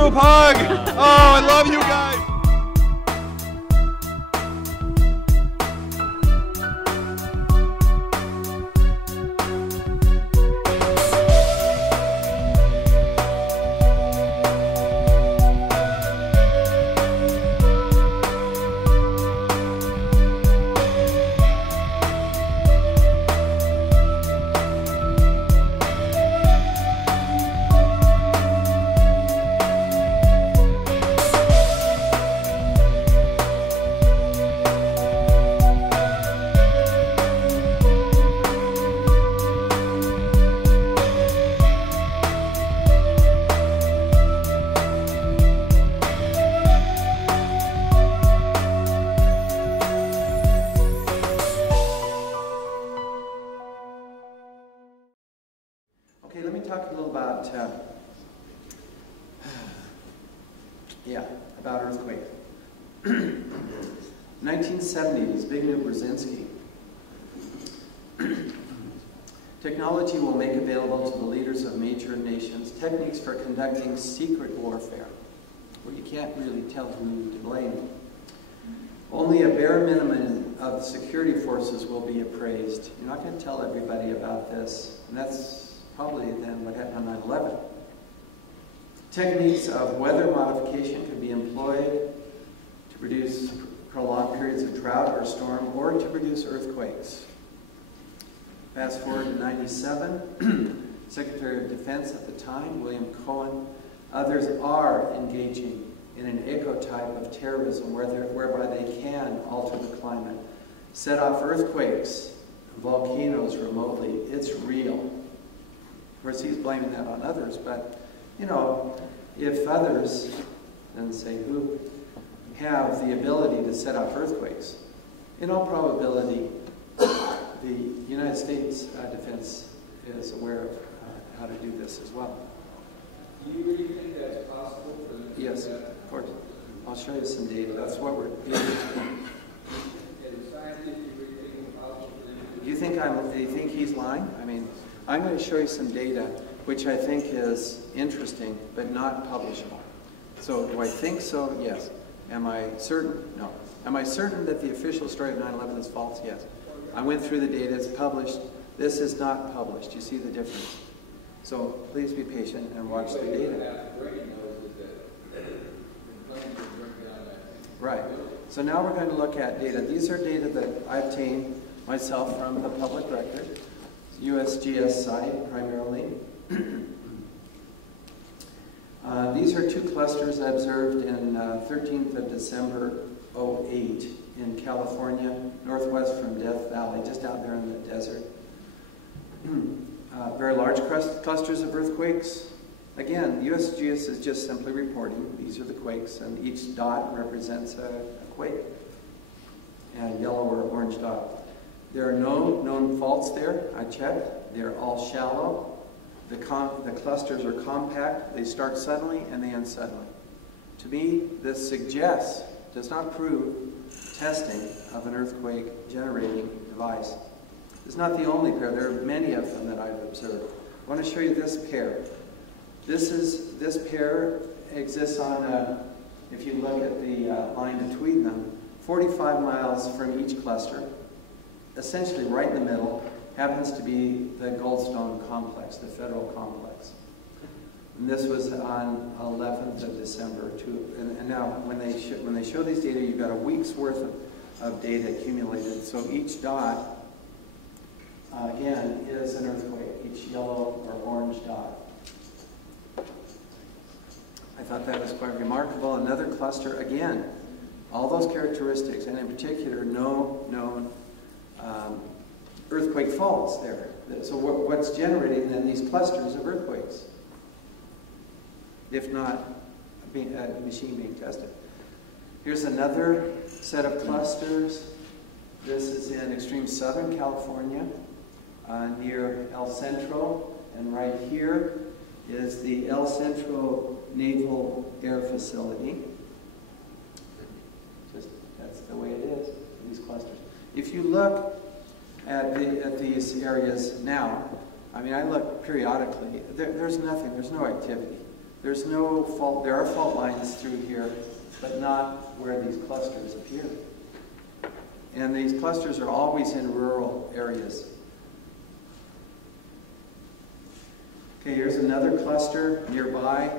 group hug. Oh, I love you guys. Okay, let me talk a little about, about earthquake. 1970s, Zbigniew Brzezinski. Technology will make available to the leaders of major nations techniques for conducting secret warfare, where you can't really tell who to blame. Only a bare minimum of security forces will be appraised. You're not going to tell everybody about this, and that's probably then what happened on 9/11. Techniques of weather modification can be employed to produce prolonged periods of drought or storm, or to produce earthquakes. Fast forward to 97, Secretary of Defense at the time, William Cohen, others are engaging in an eco-type of terrorism whereby they can alter the climate, set off earthquakes, volcanoes remotely. It's real. Of course, he's blaming that on others, but, you know, if others, doesn't say who, have the ability to set off earthquakes, in all probability, the United States Defense is aware of how to do this as well. Do you really think that's possible for them to do that? Yes, of course. I'll show you some data. That's what we're doing. Is it scientifically really possible for them to do You think he's lying? I mean, I'm going to show you some data which I think is interesting but not publishable. So do I think so? Yes. Am I certain? No. Am I certain that the official story of 9/11 is false? Yes. I went through the data. It's published. This is not published. You see the difference? So please be patient and watch the data. Right. So now we're going to look at data. These are data that I obtained myself from the public record, USGS site primarily. These are two clusters observed in 13th of December 08 in California, northwest from Death Valley, just out there in the desert. Very large clusters of earthquakes. Again, USGS is just simply reporting these are the quakes, and each dot represents a quake, and yellow or orange dot. There are no known faults there. I checked. They're all shallow. The clusters are compact. They start suddenly and they end suddenly. To me, this suggests, does not prove, testing of an earthquake generating device. It's not the only pair. There are many of them that I've observed. I want to show you this pair. This pair exists on, if you look at the line between them, 45 miles from each cluster. Essentially right in the middle happens to be the Goldstone complex, the federal complex. And this was on 11th of December too. And now when they show these data, you've got a week's worth of data accumulated. So each dot, again, is an earthquake, each yellow or orange dot. I thought that was quite remarkable. Another cluster, again, all those characteristics, and in particular, no known earthquake faults there. So what's generating then these clusters of earthquakes, if not a machine being tested? Here's another set of clusters. This is in extreme southern California, near El Centro, and right here is the El Centro Naval Air Facility. That's the way it is, these clusters. If you look at these areas now, I mean, I look periodically, there's nothing, there's no activity. There's no fault. There are fault lines through here, but not where these clusters appear. And these clusters are always in rural areas. Okay, here's another cluster nearby.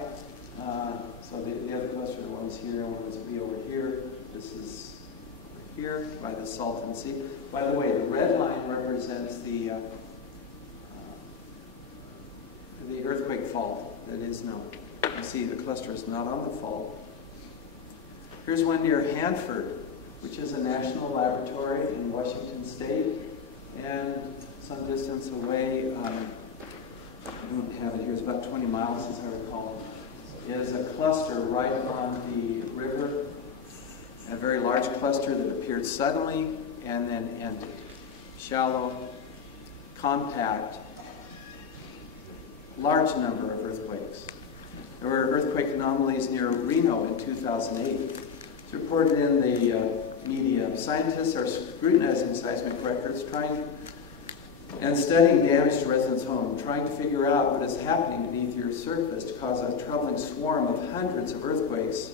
So the other cluster, one's here, one's way over here. This is here by the Salton Sea. By the way, the red line represents the earthquake fault that is known. You see the cluster is not on the fault. Here's one near Hanford, which is a national laboratory in Washington State, and some distance away, I don't have it here, it's about 20 miles as I recall, is a cluster right on the river, a very large cluster that appeared suddenly and then ended. Shallow, compact, large number of earthquakes. There were earthquake anomalies near Reno in 2008. It's reported in the media. Scientists are scrutinizing seismic records, and studying damage to residents' homes, trying to figure out what is happening beneath your surface to cause a troubling swarm of hundreds of earthquakes.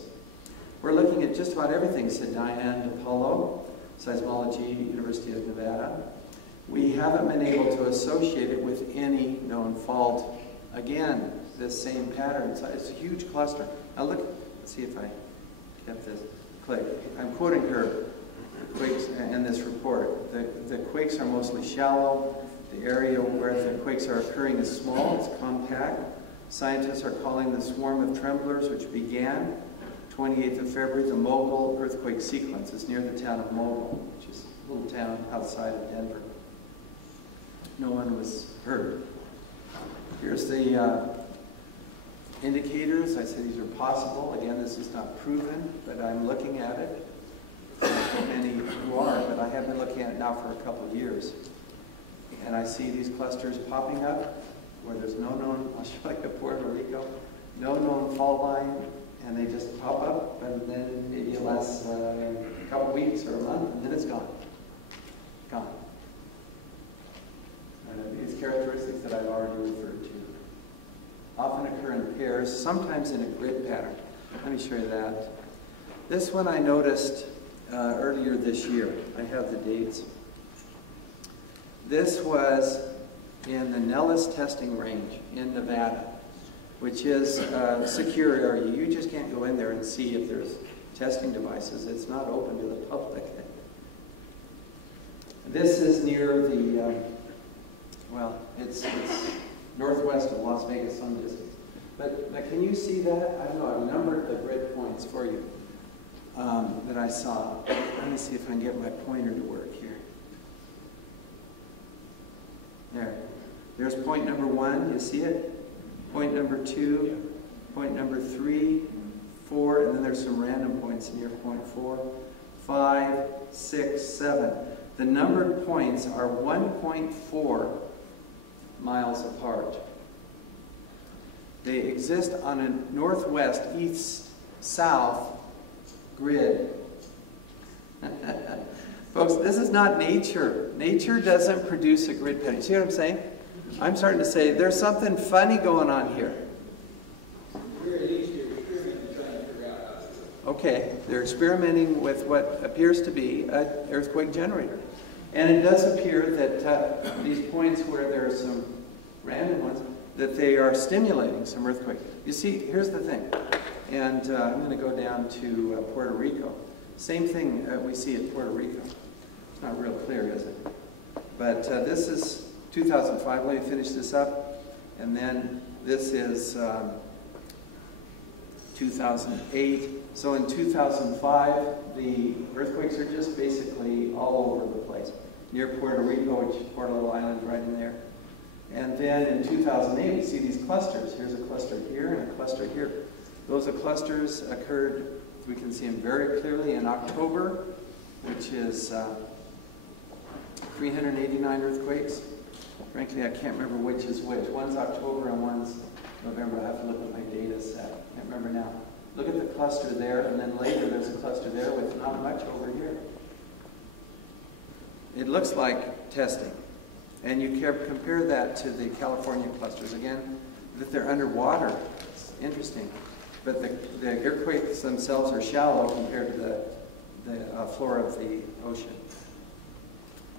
We're looking at just about everything, said Diane DiPaolo, Seismology, University of Nevada. We haven't been able to associate it with any known fault. Again, this same pattern. It's a huge cluster. Now look, let's see if I kept this. Click. I'm quoting her quakes in this report. The quakes are mostly shallow. The area where the quakes are occurring is small. It's compact. Scientists are calling the swarm of tremblers, which began 28th of February, the Mogul earthquake sequence. It's near the town of Mogul, which is a little town outside of Denver. No one was hurt. Here's the indicators. I said these are possible. Again, this is not proven, but I'm looking at it. Many who are, but I have been looking at it now for a couple of years. And I see these clusters popping up where there's no known, Australia, Puerto Rico, no known fault line, and they just pop up, and then maybe it lasts a couple weeks or a month, and then it's gone. Gone. These characteristics that I've already referred to often occur in pairs, sometimes in a grid pattern. Let me show you that. This one I noticed earlier this year. I have the dates. This was in the Nellis testing range in Nevada, which is a secure area. You just can't go in there and see if there's testing devices. It's not open to the public. This is near the, well, it's northwest of Las Vegas, some distance. But can you see that? I don't know, I've numbered the grid points for you that I saw. Let me see if I can get my pointer to work here. There. There's point number 1, you see it? Point number 2, point number 3, 4, and then there's some random points near point 4, 5, 6, 7. The numbered points are 1.4 miles apart. They exist on a northwest, east-south grid. Folks, this is not nature. Nature doesn't produce a grid pattern. You see what I'm saying? I'm starting to say there's something funny going on here. Okay, they're experimenting with what appears to be an earthquake generator. And it does appear that these points where there are some random ones, that they are stimulating some earthquake. You see, here's the thing. And I'm going to go down to Puerto Rico. Same thing we see at Puerto Rico. It's not real clear, is it? But this is 2005. Let me finish this up. And then this is 2008. So in 2005, the earthquakes are just basically all over the place. Near Puerto Rico, which is Puerto Little Island right in there. And then in 2008, we see these clusters. Here's a cluster here and a cluster here. Those clusters occurred, we can see them very clearly in October, which is 389 earthquakes. Frankly, I can't remember which is which. One's October and one's November. I have to look at my data set. I can't remember now. Look at the cluster there, and then later there's a cluster there with not much over here. It looks like testing. And you compare that to the California clusters, again, that they're underwater. Interesting. But the earthquakes themselves are shallow compared to the floor of the ocean.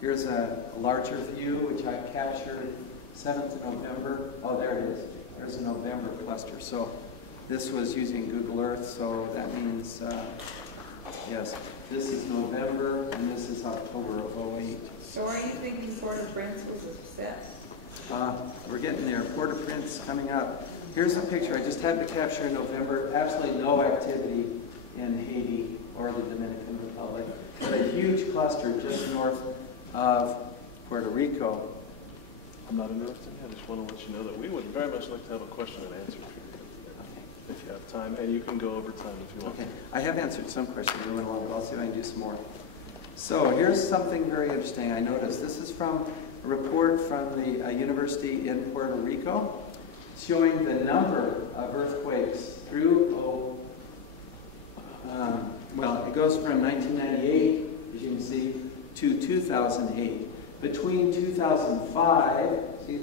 Here's a larger view, which I captured 7th of November. Oh, there it is. There's a November cluster. So this was using Google Earth, so that means, yes, this is November, and this is October of 08. So are you thinking Port-au-Prince was a success? We're getting there. Port-au-Prince coming up. Here's a picture I just had to capture in November. Absolutely no activity in Haiti or the Dominican Republic. But a huge cluster just north of Puerto Rico. I'm not interrupting. I just want to let you know that we would very much like to have a question and answer period if you have time, and you can go over time if you want. Okay, I have answered some questions. We went along, but I'll see if I can do some more. So here's something very interesting I noticed. This is from a report from the university in Puerto Rico showing the number of earthquakes through, well, it goes from 1998, as you can see, to 2008. Between 2005, see,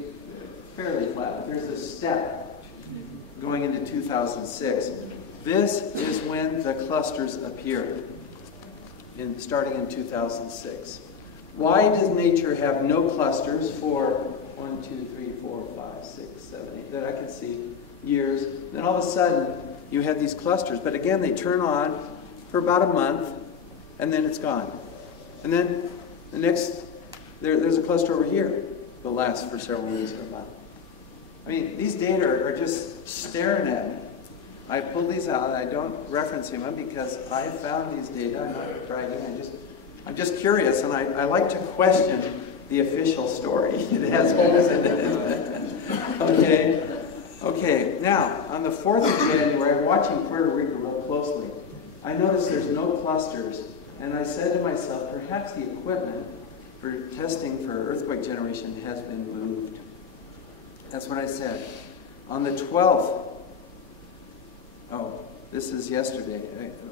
fairly flat, but there's a step going into 2006. This is when the clusters appeared, starting in 2006. Why does nature have no clusters for 1, 2, 3, 4, 5, 6, 7, 8, that I can see, years? Then all of a sudden, you have these clusters. But again, they turn on for about a month, and then it's gone. And then the next, there's a cluster over here that lasts for several weeks or a month. I mean, these data are just staring at me. I pulled these out. I don't reference them because I found these data. I'm not bragging. I'm just curious, and I like to question the official story. It has holes in it. Okay. Okay. Now, on the 4th of January, I'm watching Puerto Rico real closely. I noticed there's no clusters, and I said to myself, perhaps the equipment for testing for earthquake generation has been moved. That's what I said. On the 12th, oh, this is yesterday.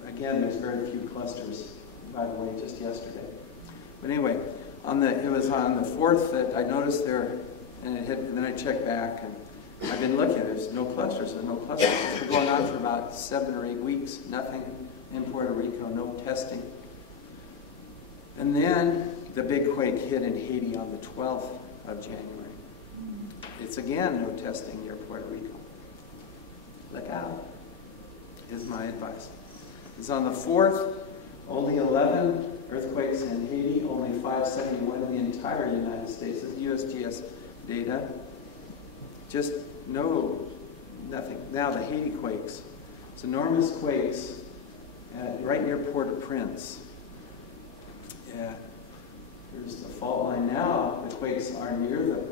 Again, there's very few clusters, by the way, just yesterday. But anyway, it was on the 4th that I noticed there, and then I checked back, and I've been looking. There's no clusters and no clusters. It's been going on for about 7 or 8 weeks. Nothing in Puerto Rico, no testing. And then the big quake hit in Haiti on the 12th of January. It's again no testing near Puerto Rico. Look out, is my advice. It's on the 4th, only 11 earthquakes in Haiti, only 571 in the entire United States. This is USGS data. Just nothing. Now the Haiti quakes. It's enormous quakes right near Port-au-Prince. Yeah. Here's the fault line now. The quakes are near the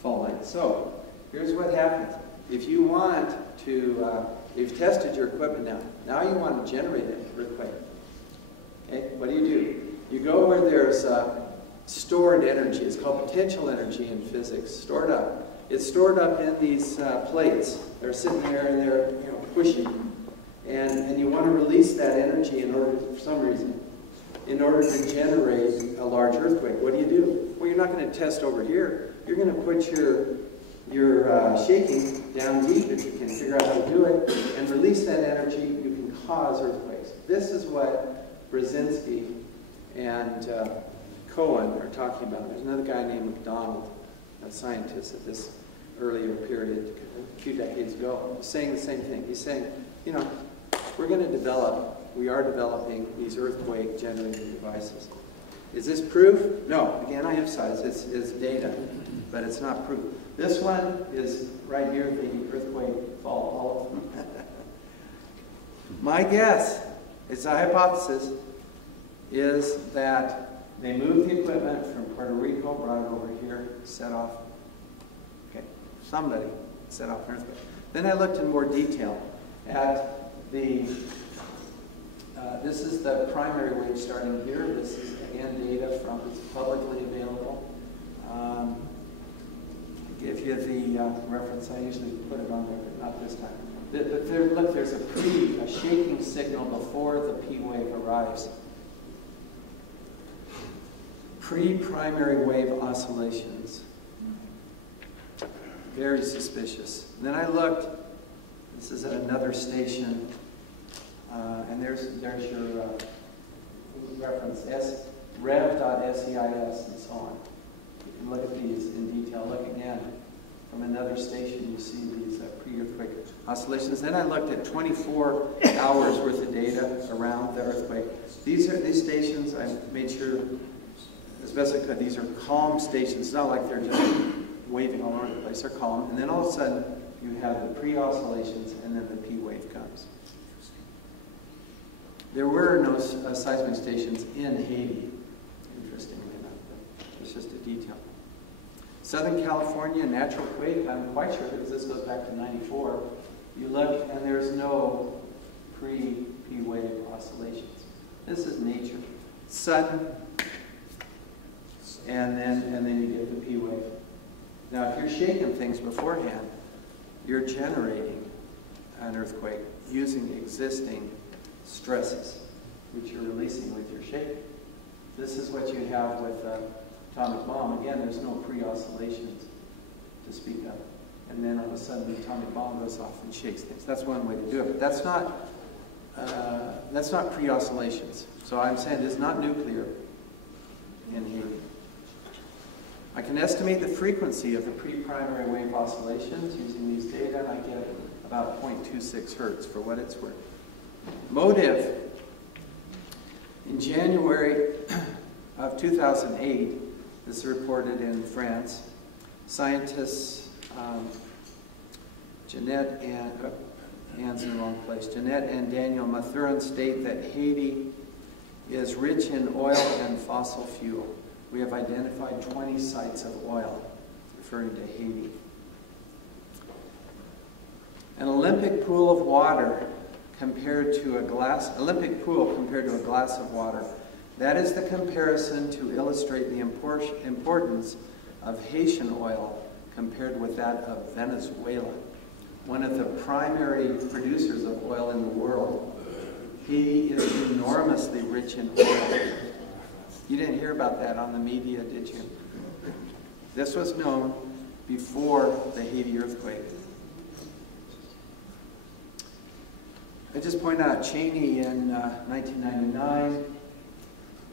fault line. So, here's what happens. If you want to, you've tested your equipment now you want to generate an earthquake. Okay, what do? You go where there's stored energy. It's called potential energy in physics, stored up. It's stored up in these plates. They're sitting there and they're pushing. And you want to release that energy in order, for some reason, in order to generate a large earthquake. What do? Well, you're not going to test over here. You're going to put your shaking down deep if you can figure out how to do it, and release that energy. You can cause earthquakes. This is what Brzezinski and Cohen are talking about. There's another guy named McDonald, a scientist at this earlier period, a few decades ago, saying the same thing. He's saying, we are developing these earthquake-generating devices. Is this proof? No. Again, I emphasize it's data, but it's not proof. This one is right near the earthquake fault, all of them. My guess, it's a hypothesis, is that they moved the equipment from Puerto Rico, brought it over here, set off. Okay, somebody set off an earthquake. Then I looked in more detail at this is the primary wave starting here. This is, again, data from, it's publicly available. I'll give you the reference. I usually put it on there, but not this time. Look, there's a shaking signal before the P wave arrives. Pre-primary wave oscillations. Very suspicious. And then I looked This is at another station, and there's your reference, rev.seis and so on. You can look at these in detail. Look again. From another station, you see these pre-earthquake oscillations. Then I looked at 24 hours worth of data around the earthquake. These stations, I made sure, as best I could, these are calm stations. It's not like they're just waving all over the place. They're calm. And then all of a sudden, you have the pre-oscillations, and then the P wave comes. There were no seismic stations in Haiti, interestingly enough. It's just a detail. Southern California, natural quake, I'm quite sure because this goes back to 94. You look and there's no pre-P wave oscillations. This is nature. Sudden, and then you get the P wave. Now if you're shaking things beforehand, you're generating an earthquake using existing stresses, which you're releasing with your shaking. This is what you have with atomic bomb. Again, there's no pre-oscillations to speak of. And then all of a sudden the atomic bomb goes off and shakes things. That's one way to do it. But that's not pre-oscillations. So I'm saying it's not nuclear in here. I can estimate the frequency of the pre-primary wave oscillations using these data, and I get about 0.26 hertz for what it's worth. Motive. In January of 2008, this is reported in France, scientists Jeanette and Daniel Mathurin state that Haiti is rich in oil and fossil fuel. We have identified 20 sites of oil, referring to Haiti. An Olympic pool of water compared to a glass of water. That is the comparison to illustrate the importance of Haitian oil compared with that of Venezuela, one of the primary producers of oil in the world. Haiti is enormously rich in oil. You didn't hear about that on the media, did you? This was known before the Haiti earthquake. I just point out Cheney in 1999,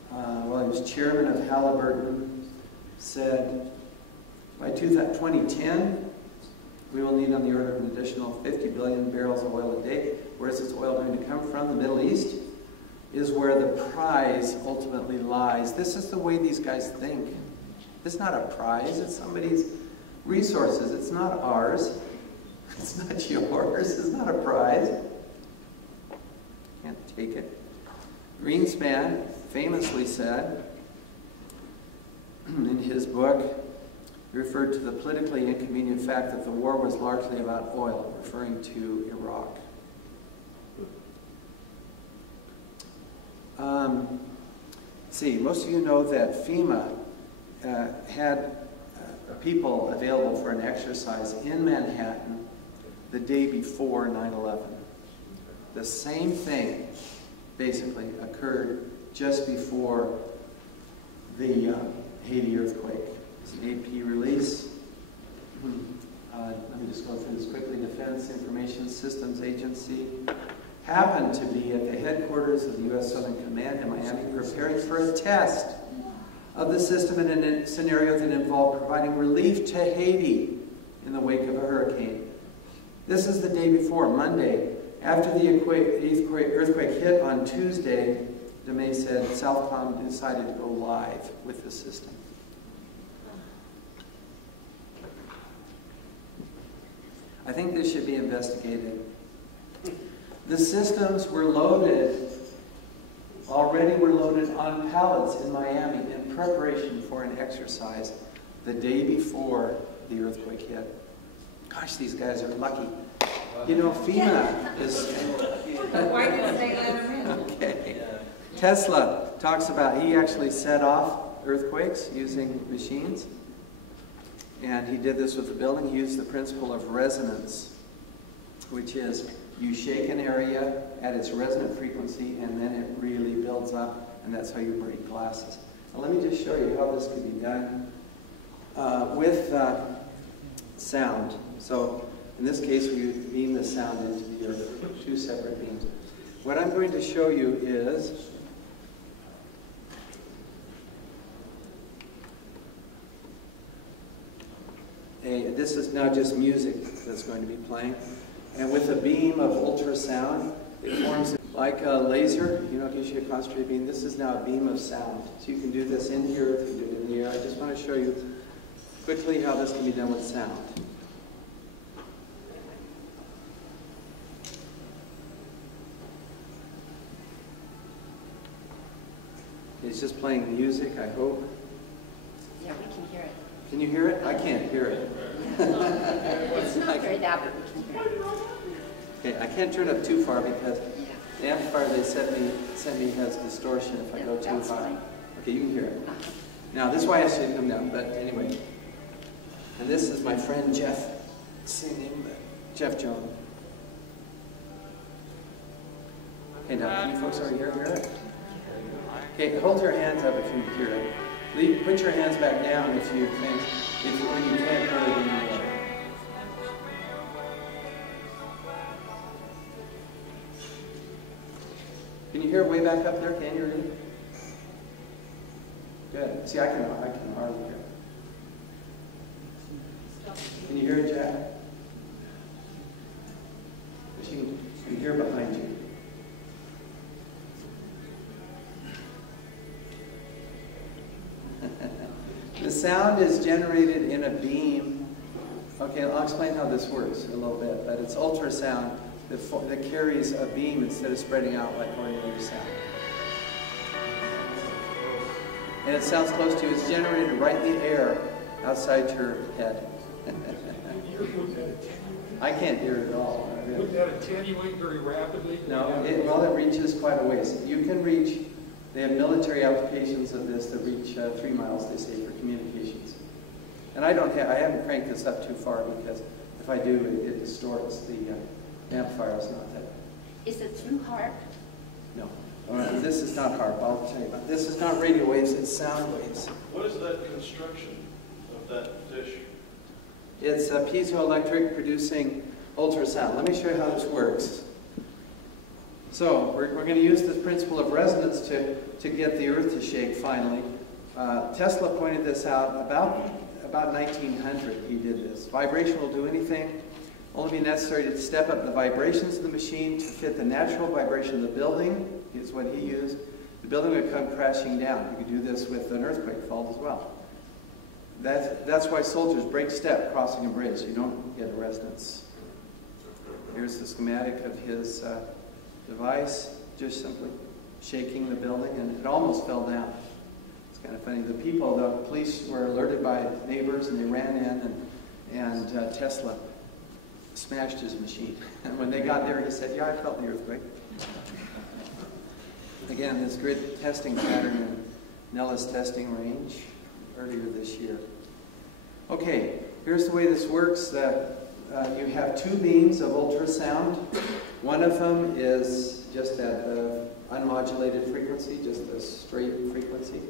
while he was chairman of Halliburton, said by 2010, we will need on the order of an additional 50 billion barrels of oil a day. Where is this oil going to come from? The Middle East is where the prize ultimately lies. This is the way these guys think. It's not a prize, it's somebody's resources. It's not ours. It's not yours. It's not a prize. Can't take it. Greenspan famously said in his book, he referred to the politically inconvenient fact that the war was largely about oil, referring to Iraq. See, most of you know that FEMA had people available for an exercise in Manhattan the day before 9/11. The same thing basically occurred just before the Haiti earthquake. It's an AP release. Let me just go through this quickly. Defense Information Systems Agency happened to be at the headquarters of the U.S. Southern Command in Miami preparing for a test of the system in a scenario that involved providing relief to Haiti in the wake of a hurricane. This is the day before, Monday. After the earthquake hit on Tuesday, DeMay said Southcom decided to go live with the system. I think this should be investigated. The systems were loaded, already were loaded on pallets in Miami in preparation for an exercise the day before the earthquake hit. Gosh, these guys are lucky. You know, FEMA is... But why didn't they let them in? Okay. Tesla talks about, he actually set off earthquakes using machines. And he did this with the building. He used the principle of resonance, which is you shake an area at its resonant frequency and then it really builds up, and that's how you break glasses. Now let me just show you how this could be done with sound. So In this case, we beam the sound into the earth, 2 separate beams. What I'm going to show you is this is now just music that's going to be playing. And with a beam of ultrasound, it forms like a laser, you know, it gives you a concentrated beam. This is now a beam of sound. So you can do this in the earth, you can do it in the air. I just want to show you quickly how this can be done with sound. It's just playing music, I hope. Yeah, we can hear it. Can you hear it? I can't hear it. It's not very loud, but we can hear it. Okay, I can't turn it up too far because the amplifier they sent me has distortion if I go too That's high. fine. Okay, you can hear it. Now, this is why I should come down, but anyway. And this is my friend Jeff singing, Jeff Jones. Okay, now, can you folks over here hear it? Okay, hold your hands up if you hear it. Put your hands back down if you think, when you can't hear it anymore. Can you hear it way back up there? Can you really? Good. See, I can hardly hear it. Can you hear it, Jack? You can hear behind you. The sound is generated in a beam. Okay, I'll explain how this works a little bit, but it's ultrasound that carries a beam instead of spreading out like ordinary sound. And it sounds close to you. It's generated right in the air outside your head. I can't hear it at all. Really. Would that attenuate very rapidly? No, it reaches quite a ways. You can reach. They have military applications of this that reach 3 miles, they say, for communications. And I haven't cranked this up too far because if I do, it distorts the amplifier. Is not that. Is it through harp? No. This is not harp, I'll tell you about. This is not radio waves, it's sound waves. What is that construction of that dish? It's a piezoelectric producing ultrasound. Let me show you how this works. So we're going to use this principle of resonance to get the earth to shake finally. Tesla pointed this out about 1900. He did this. Vibration will do anything, only be necessary to step up the vibrations of the machine to fit the natural vibration of the building, is what he used. The building would come crashing down. You could do this with an earthquake fault as well. That's why soldiers break step crossing a bridge. You don't get a resonance. Here's the schematic of his device, just simply shaking the building, and it almost fell down. It's kind of funny. The police were alerted by neighbors, and they ran in, and Tesla smashed his machine. And when they got there, he said, "Yeah, I felt the earthquake." Again, this grid testing pattern in Nellis testing range earlier this year. Okay, here's the way this works. You have 2 beams of ultrasound. One of them is just at the unmodulated frequency, just a straight frequency.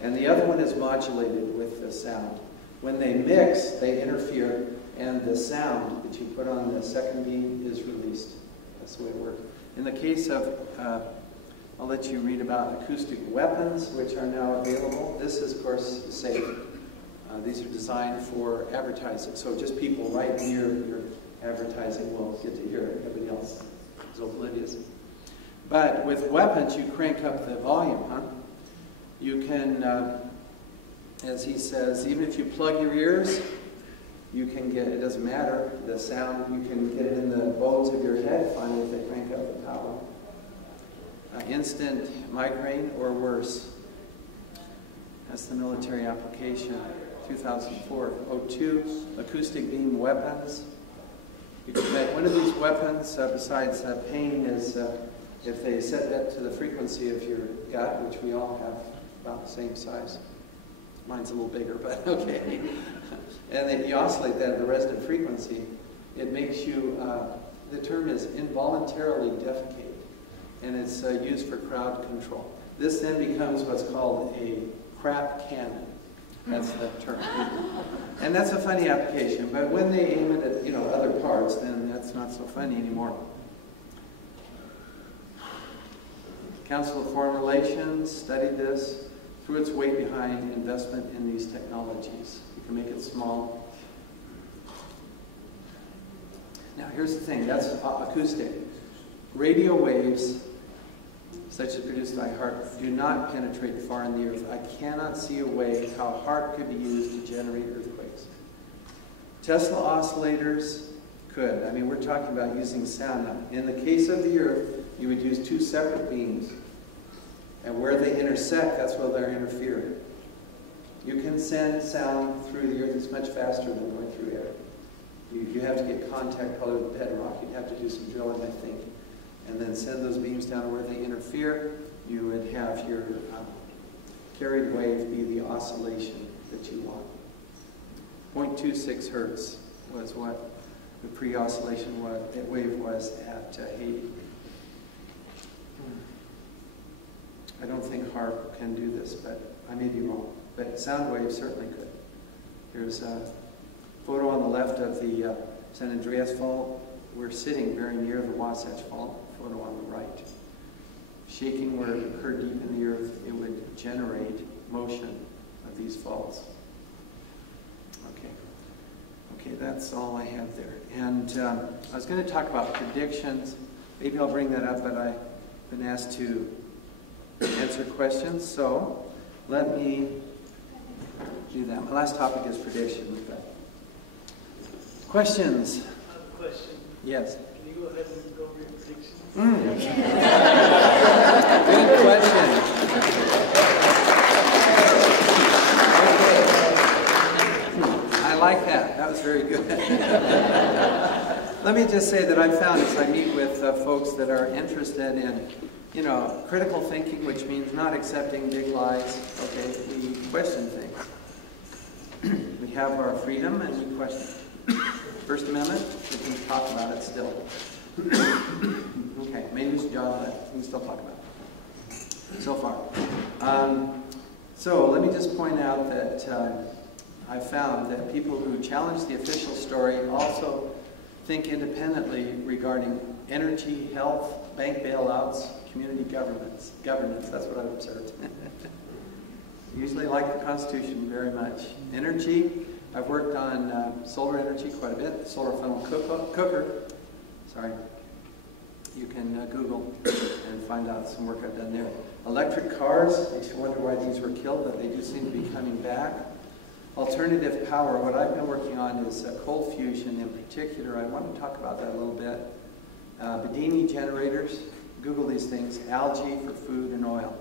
And the other one is modulated with the sound. When they mix, they interfere, and the sound that you put on the second beam is released. That's the way it works. In the case of, I'll let you read about acoustic weapons, which are now available. This is, of course, safe. These are designed for advertising, so just people right near your advertising will get to hear it. Everybody else is oblivious. But with weapons, you crank up the volume, huh? You can, as he says, even if you plug your ears, you can get, it doesn't matter, the sound, you can get it in the bones of your head finally if they crank up the power. Instant migraine or worse. That's the military application. 2004. O2, acoustic beam weapons. You can make one of these weapons, besides pain, is if they set that to the frequency of your gut, which we all have about the same size. Mine's a little bigger, but okay. And then you oscillate that at the resonant frequency. It makes you, the term is involuntarily defecate, and it's used for crowd control. This then becomes what's called a crap cannon. That's the term. And that's a funny application, but when they aim it at, other parts, yards, then that's not so funny anymore. Council of Foreign Relations studied this, threw its weight behind investment in these technologies. You can make it small. Now here's the thing, that's acoustic. Radio waves, such as produced by HAARP, do not penetrate far in the earth. I cannot see a way how HAARP could be used to generate earthquakes. Tesla oscillators could. I mean, we're talking about using sound now. In the case of the earth, you would use two separate beams. And where they intersect, that's where they're interfering. You can send sound through the earth. It's much faster than going through air. You have to get contact probably with bedrock. You'd have to do some drilling, I think. And then send those beams down where they interfere. You would have your carried wave be the oscillation that you want. 0.26 hertz was what the pre-oscillation wave was at Haiti. I don't think HAARP can do this, but I may be wrong. But sound waves certainly could. Here's a photo on the left of the San Andreas Fault. We're sitting very near the Wasatch Fault. Photo on the right. Shaking where it occurred deep in the earth, it would generate motion of these faults. Okay, that's all I have there. And I was going to talk about predictions. Maybe I'll bring that up, but I've been asked to answer questions. So let me do that. My last topic is predictions. Questions? I have a question. Yes. Can you go ahead and go over your predictions? Good question. I like that. That was very good. Let me just say that I found as I meet with folks that are interested in, critical thinking, which means not accepting big lies. Okay, we question things. We have our freedom and we question. First Amendment, we can talk about it still. Okay, maybe it's a job, but we can still talk about it. So far. So let me just point out that I found that people who challenge the official story also think independently regarding energy, health, bank bailouts, community governance. That's what I've observed. Usually like the Constitution very much. Energy, I've worked on solar energy quite a bit. Solar funnel cooker. Sorry. You can Google and find out some work I've done there. Electric cars, makes you wonder why these were killed, but they do seem to be coming back. Alternative power, what I've been working on is cold fusion in particular. I want to talk about that a little bit. Bedini generators, Google these things, algae for food and oil.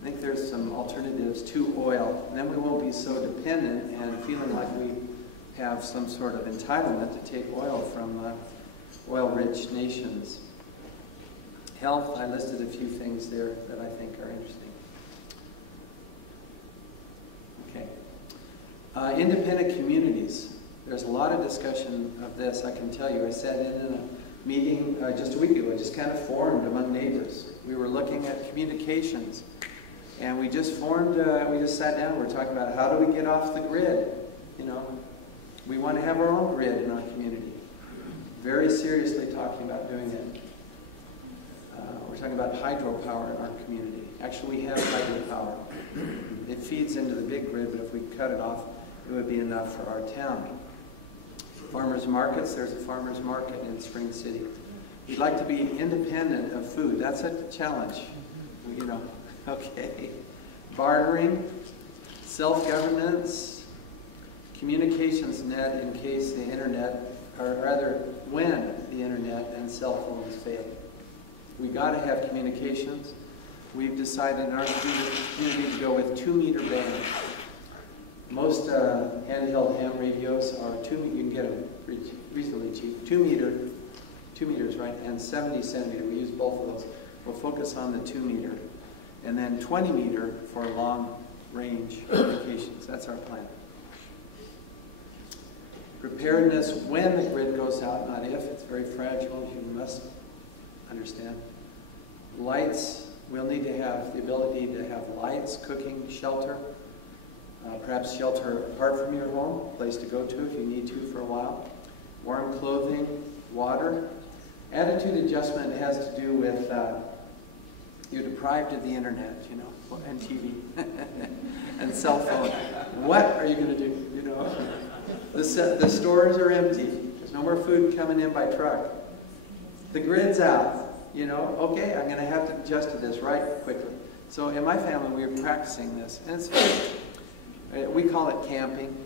I think there's some alternatives to oil. And then we won't be so dependent and feeling like we have some sort of entitlement to take oil from oil-rich nations. Health, I listed a few things there that I think are interesting. Okay. Independent communities. There's a lot of discussion of this, I can tell you. I sat in a meeting just a week ago. It just kind of formed among neighbors. We were looking at communications. And we just we just sat down. We're talking about how do we get off the grid. We want to have our own grid in our community. Very seriously talking about doing it. We're talking about hydropower in our community. Actually, we have hydropower. It feeds into the big grid, but if we cut it off, it would be enough for our town. Farmers markets, there's a farmers market in Spring City. We'd like to be independent of food. That's a challenge, Okay. Bartering, self-governance, communications net in case the internet, or rather when the internet and cell phones fail. We've got to have communications. We've decided in our community to go with 2-meter bands. Most handheld ham radios are 2 meters. You can get them reasonably cheap. 2 meters, right? And 70 centimeter. We use both of those. We'll focus on the 2 meter. And then 20 meter for long range communications. That's our plan. Preparedness when the grid goes out, not if. It's very fragile. You must understand. Lights. We'll need to have the ability to have lights, cooking, shelter. Perhaps shelter apart from your home, a place to go to if you need to for a while. warm clothing, water. Attitude adjustment has to do with you're deprived of the internet, you know, and TV and cell phone. What are you going to do? You know, the stores are empty. There's no more food coming in by truck. The grid's out. You know, okay, I'm going to have to adjust to this right quickly. So in my family, we were practicing this, and it's we call it camping.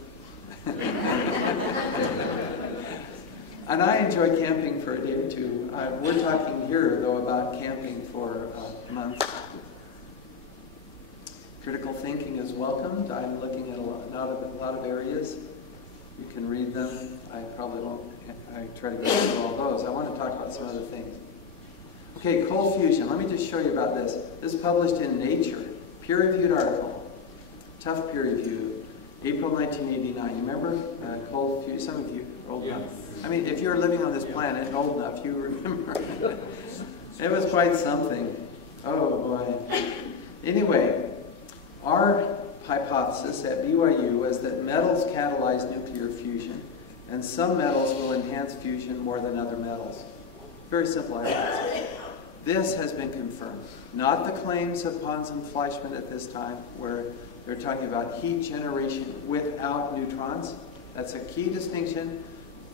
And I enjoy camping for a day or two. We're talking here, though, about camping for months. Critical thinking is welcomed. I'm looking at a lot of areas. You can read them. I probably won't. I try to go through all those. I want to talk about some other things. Okay, cold fusion. Let me just show you about this. This is published in Nature, peer-reviewed article. Tough peer review, April 1989. You remember cold fusion? Some of you are old enough. I mean, if you're living on this planet and old enough, you remember. It was quite something. Oh, boy. Anyway, our hypothesis at BYU was that metals catalyze nuclear fusion, and some metals will enhance fusion more than other metals. Very simple hypothesis. This has been confirmed. Not the claims of Pons and Fleischmann at this time, where they're talking about heat generation without neutrons. That's a key distinction.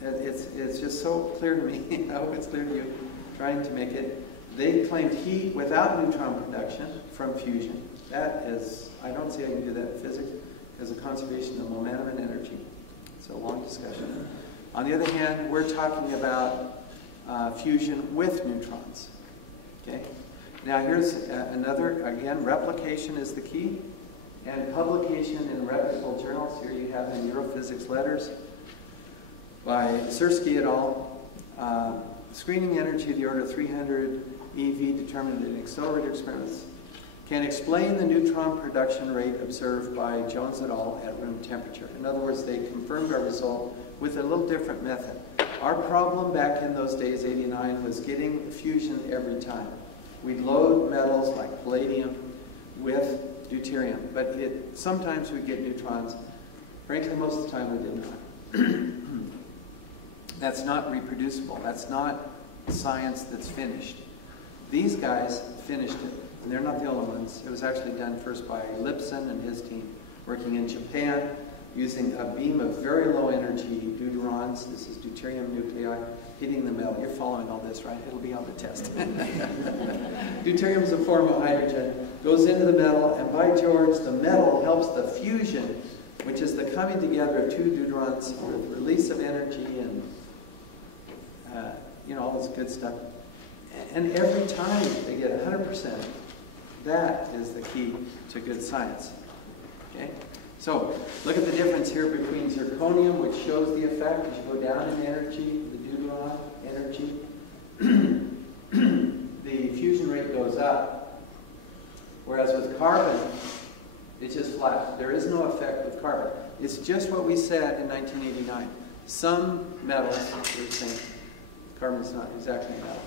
It's just so clear to me. I hope it's clear to you, trying to make it. They claimed heat without neutron production from fusion. That is, I don't see how you can do that in physics, because of conservation of momentum and energy. It's a long discussion. On the other hand, we're talking about fusion with neutrons. Okay? Now here's another, again, replication is the key, and publication in reputable journals. Here you have in Neurophysics Letters by Sersky et al. Screening energy of the order of 300 eV determined in accelerator experiments can explain the neutron production rate observed by Jones et al. At room temperature. In other words, they confirmed our result with a little different method. Our problem back in those days, 89, was getting fusion every time. We'd load metals like palladium with deuterium, but sometimes we'd get neutrons. Frankly, most of the time we did not. That's not reproducible. That's not science that's finished. These guys finished it, and they're not the only ones. It was actually done first by Lipson and his team, working in Japan, using a beam of very low energy deuterons. This is deuterium nuclei hitting the metal. You're following all this, right? It'll be on the test. Deuterium is a form of hydrogen, goes into the metal, and by George, the metal helps the fusion, which is the coming together of two deuterons with release of energy and you know, all this good stuff. And every time they get 100%, that is the key to good science. Okay? So, look at the difference here between zirconium, which shows the effect as you go down in energy, the deuteron energy. The fusion rate goes up. Whereas with carbon, it's just flat. There is no effect with carbon. It's just what we said in 1989. Some metals, we're saying, carbon's not exactly a metal,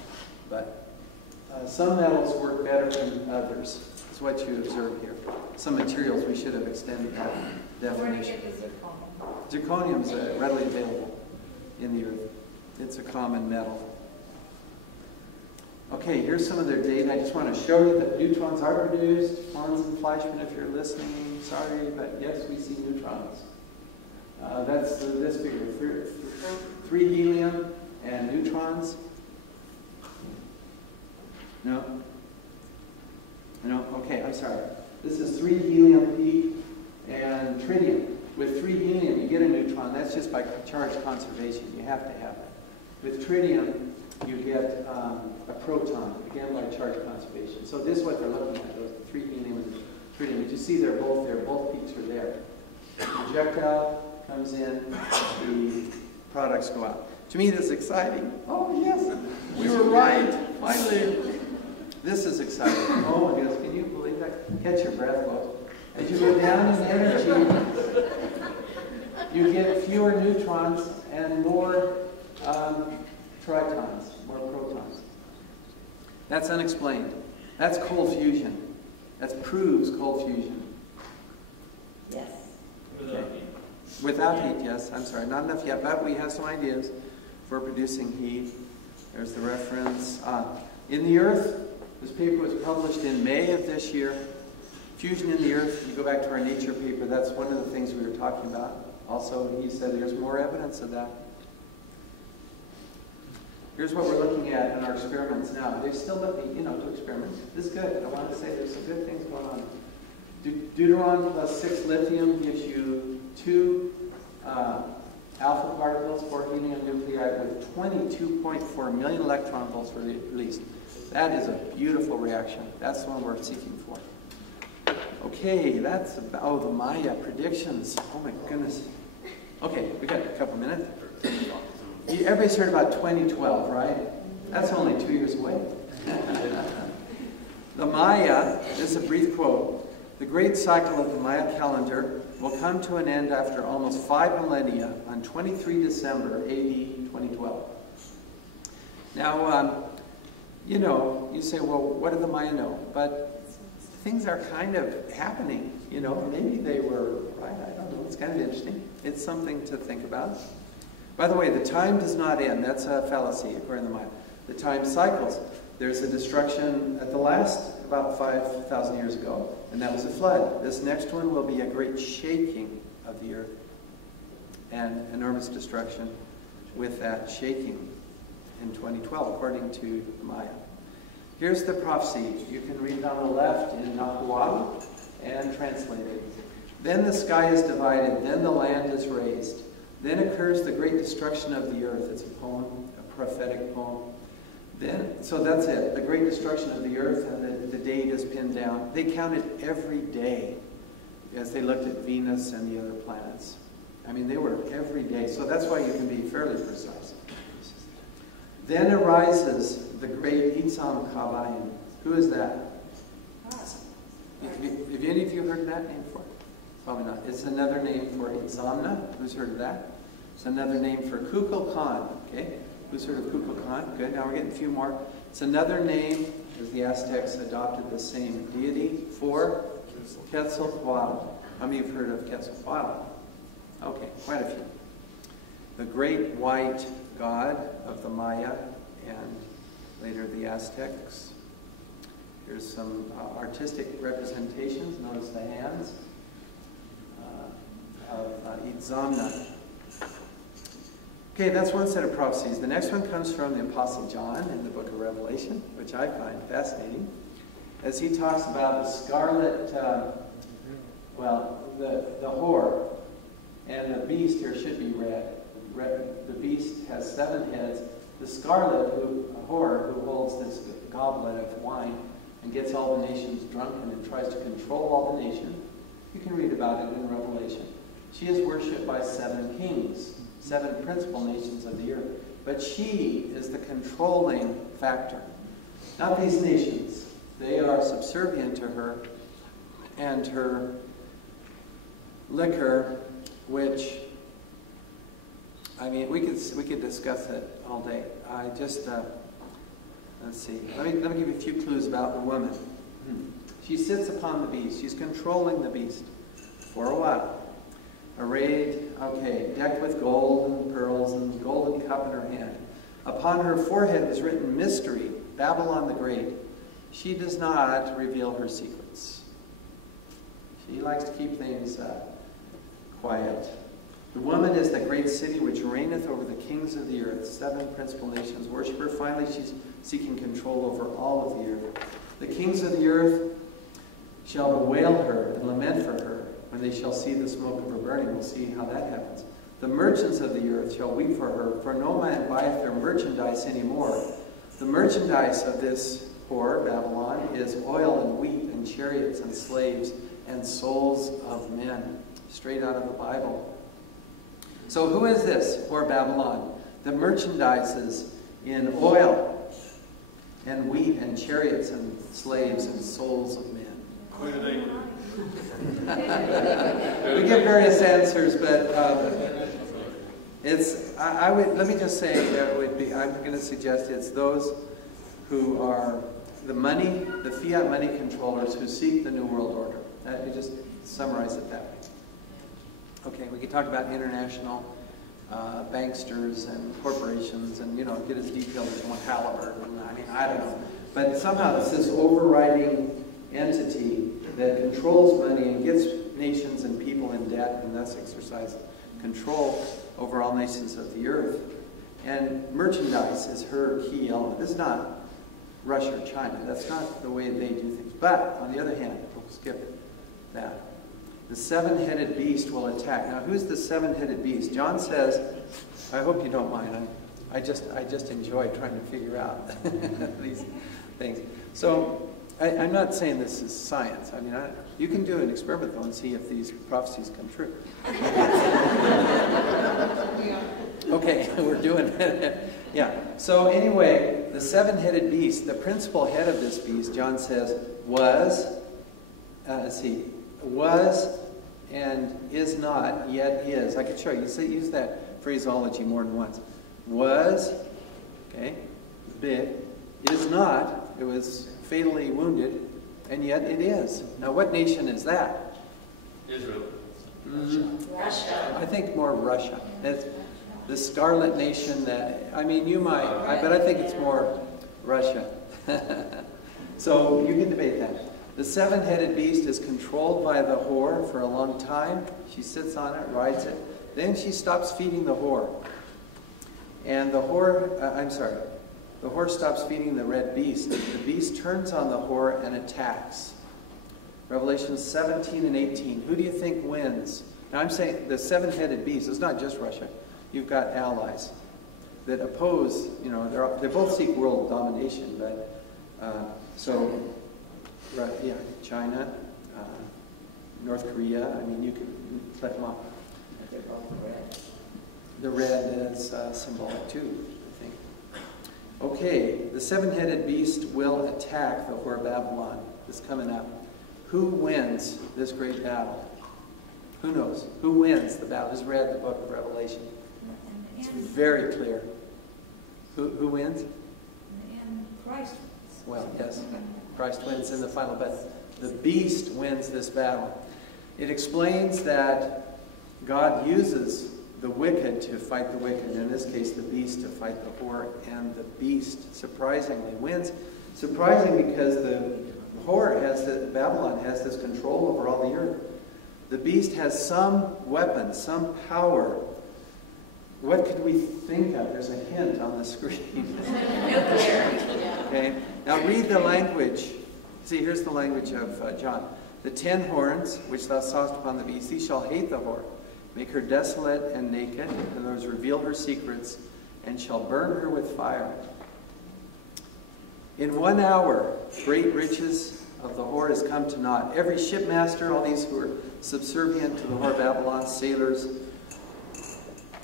but some metals work better than others. That's what you observe here. Some materials we should have extended that definition. Where do you get the Zirconium is readily available in the earth. It's a common metal. Okay, here's some of their data. I just want to show you that neutrons are produced. Pons and Fleischmann, if you're listening, sorry, but yes, we see neutrons. That's this figure, 3 helium and neutrons. No? No? Okay, I'm sorry. This is 3 helium peak and tritium. With 3 helium, you get a neutron. That's just by charge conservation. You have to have that. With tritium, you get a proton, again by charge conservation. So this is what they're looking at, those 3 helium and tritium. You see they're both there. Both peaks are there. The projectile comes in, the products go out. To me, this is exciting. Oh, yes, we were right, finally. This is exciting. Oh, my goodness, can you believe that? Catch your breath, folks. As you go down in energy, you get fewer neutrons and more tritons, more protons. That's unexplained. That's cold fusion. That proves cold fusion. Yes. Okay. Without heat, yes. I'm sorry, not enough yet, but we have some ideas. for producing heat. There's the reference. In the Earth, this paper was published in May of this year. Fusion in the Earth, you go back to our Nature paper, that's one of the things we were talking about. Also, he said there's more evidence of that. Here's what we're looking at in our experiments now. They still let me, do experiments. This is good. I want to say there's some good things going on. Deuteron plus 6 lithium gives you 2 alpha particles, 4 helium nuclei with 22.4 million electron volts released. That is a beautiful reaction. That's the one we're seeking for. Okay, that's about, the Maya predictions. Oh my goodness. Okay, we got a couple minutes. Everybody's heard about 2012, right? That's only 2 years away. The Maya, this is a brief quote. The great cycle of the Maya calendar will come to an end after almost 5 millennia on 23 December AD 2012. Now, you say, well, what do the Maya know? But things are kind of happening, maybe they were right, I don't know, it's kind of interesting. It's something to think about. By the way, the time does not end. That's a fallacy according to Maya. The time cycles. There's a destruction at the last, about 5,000 years ago, and that was a flood. This next one will be a great shaking of the earth and enormous destruction with that shaking in 2012, according to Maya. Here's the prophecy. You can read it on the left in Nahuatl and translate it. Then the sky is divided, then the land is raised. Then occurs the great destruction of the earth. It's a poem, a prophetic poem. So that's it, the great destruction of the earth, and the date is pinned down. They counted every day as they looked at Venus and the other planets. I mean, they were every day, so that's why you can be fairly precise. Then arises the great Axiom Conference. Who is that? Have any of you heard that name before? Probably not. It's another name for Itzamna. Who's heard of that? It's another name for Kukulkan. Okay? Who's heard of Kukulkan? Good. Now we're getting a few more. It's another name, as the Aztecs adopted the same deity, for Quetzalcoatl. How many have heard of Quetzalcoatl? Okay, quite a few. The great white god of the Maya and later the Aztecs. Here's some artistic representations. Notice the hands of Itzamna. Okay, that's one set of prophecies. The next one comes from the Apostle John in the book of Revelation, which I find fascinating, as he talks about the scarlet, the whore, and the beast here should be red. The beast has 7 heads. The scarlet, a whore, who holds this goblet of wine and gets all the nations drunken and tries to control all the nations. You can read about it in Revelation. She is worshipped by 7 kings, 7 principal nations of the earth. But she is the controlling factor. Not these nations. They are subservient to her and her liquor, which, I mean, we could discuss it all day. I just, let's see. Let me give you a few clues about the woman. She sits upon the beast. She's controlling the beast for a while. Arrayed, decked with gold and pearls and golden cup in her hand. Upon her forehead was written mystery, Babylon the Great. She does not reveal her secrets. She likes to keep things quiet. The woman is the great city which reigneth over the kings of the earth. 7 principal nations worship her. Finally, she's seeking control over all of the earth. The kings of the earth shall bewail her and lament for her when they shall see the smoke of her burning. We'll see how that happens. The merchants of the earth shall weep for her, for no man buyeth their merchandise anymore. The merchandise of this whore, Babylon, is oil and wheat and chariots and slaves and souls of men. Straight out of the Bible. So who is this whore Babylon? The merchandises in oil and wheat and chariots and slaves and souls of men. We give various answers, but let me just say I'm going to suggest it's those who are the fiat money controllers who seek the New World Order. Let me just summarize it that way. Okay, we can talk about international banksters and corporations, and get as detailed as you want, Halliburton. I mean, I don't know. But somehow it's this overriding entity that controls money and gets nations and people in debt, and thus exercises control over all nations of the earth. And merchandise is her key element. This is not Russia or China. That's not the way they do things. But, on the other hand, we'll skip that. The seven-headed beast will attack. Now, who's the seven-headed beast? John says, I hope you don't mind. I just enjoy trying to figure out these things. So, I'm not saying this is science. I mean, you can do an experiment, though, and see if these prophecies come true. Okay, we're doing it. Yeah. So anyway, the seven-headed beast, the principal head of this beast, John says, was and is not, yet is. I could show you. Use that phraseology more than once. Was, okay, big, is not, it was fatally wounded, and yet it is. Now, what nation is that? Israel. Russia. I think more Russia. It's the scarlet nation that, I mean, you might, but I think it's more Russia. So you can debate that. The seven-headed beast is controlled by the whore for a long time. She sits on it, rides it. Then she stops feeding the whore. And the whore, the whore stops feeding the red beast. The beast turns on the whore and attacks. Revelation 17 and 18. Who do you think wins? Now I'm saying the seven-headed beast, it's not just Russia. You've got allies that oppose, they both seek world domination, but yeah, China, North Korea, I mean, you could let them off. They're both red. The red is symbolic too, I think. Okay, the seven-headed beast will attack the whore Babylon. It's coming up. Who wins this great battle? Who knows? Who wins the battle? Just read the book of Revelation. It's very clear. Who wins? And Christ wins. Well, yes. Christ wins in the final battle. The beast wins this battle. It explains that God uses the wicked to fight the wicked. In this case, the beast to fight the whore. And the beast, surprisingly, wins. Surprising because the whore Babylon has this control over all the earth. The beast has some weapon, some power. What could we think of? There's a hint on the screen. Okay. Now read the language. See, here's the language of John. The 10 horns, which thou sawest upon the beast, these shall hate the whore, make her desolate and naked, and those reveal her secrets, and shall burn her with fire. In 1 hour, great riches of the whore has come to naught. Every shipmaster, all these who are subservient to the whore Babylon, sailors,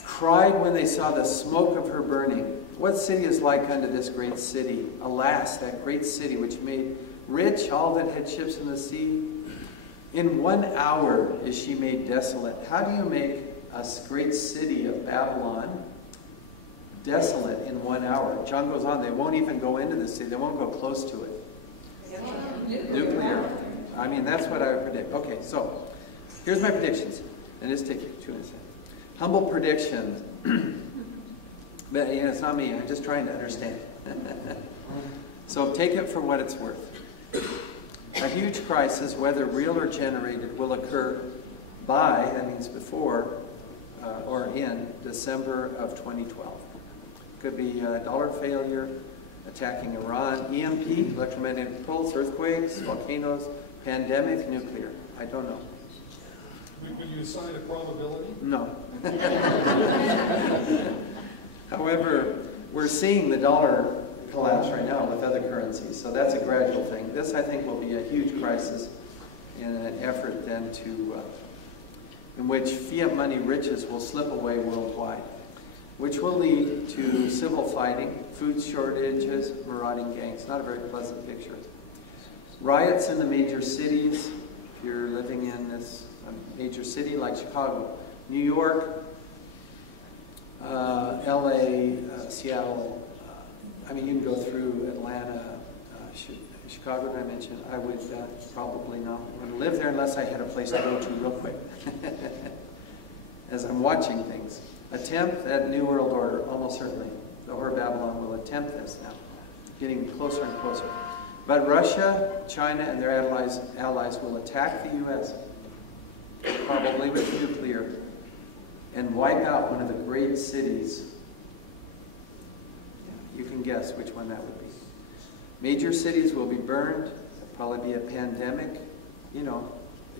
cried when they saw the smoke of her burning. What city is like unto this great city? Alas, that great city which made rich all that had ships in the sea. In 1 hour is she made desolate. How do you make a great city of Babylon desolate in 1 hour? John goes on, they won't even go into the city. They won't go close to it. Nuclear. I mean, that's what I would predict. Okay, so here's my predictions. And this take you 2 minutes. Humble predictions. But it's not me. I'm just trying to understand. So take it for what it's worth. A huge crisis, whether real or generated, will occur by, that means before, or in December of 2012. Could be dollar failure, attacking Iran, EMP, electromagnetic pulse, earthquakes, volcanoes, pandemic, nuclear. I don't know. Would you assign a probability? No. However, we're seeing the dollar collapse right now with other currencies, so that's a gradual thing. This, I think, will be a huge crisis in an effort then to, in which fiat money riches will slip away worldwide, which will lead to civil fighting, food shortages, marauding gangs. Not a very pleasant picture. Riots in the major cities, if you're living in this major city like Chicago, New York, LA, Seattle, I mean, you can go through Atlanta, Chicago, did I mention? I would probably not want to live there unless I had a place to go to real quick, as I'm watching things. Attempt at New World Order, almost certainly. The Whore of Babylon will attempt this now, getting closer and closer. But Russia, China, and their allies will attack the U.S., probably with nuclear, and wipe out one of the great cities. You can guess which one that would be. Major cities will be burned. There'll probably be a pandemic, you know,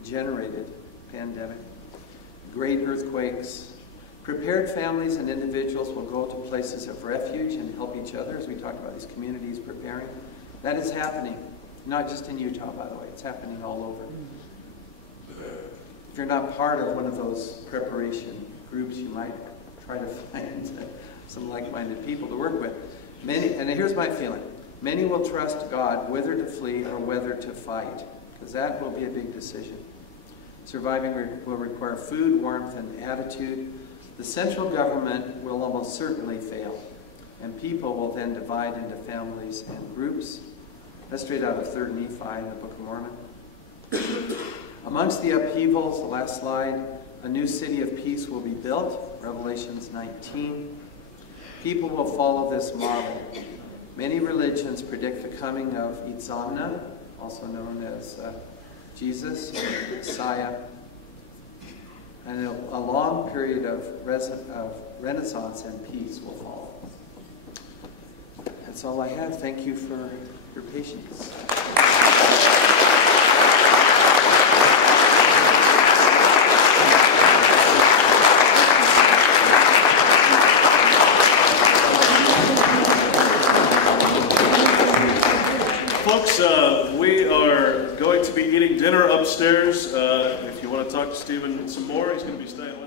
a generated pandemic. Great earthquakes. Prepared families and individuals will go to places of refuge and help each other, as we talked about these communities preparing. That is happening, not just in Utah, by the way. It's happening all over. If you're not part of one of those preparation groups, you might try to find some like-minded people to work with. Many, and here's my feeling, many will trust God whether to flee or whether to fight, because that will be a big decision. Surviving will require food, warmth, and attitude. The central government will almost certainly fail, and people will then divide into families and groups. That's straight out of 3 Nephi in the Book of Mormon. Amongst the upheavals, the last slide, a new city of peace will be built, Revelations 19. People will follow this model. Many religions predict the coming of Itzamna, also known as Jesus, Messiah, and a long period of renaissance and peace will follow. That's all I have. Thank you for your patience. Folks, we are going to be eating dinner upstairs. If you want to talk to Stephen some more, he's going to be staying with us.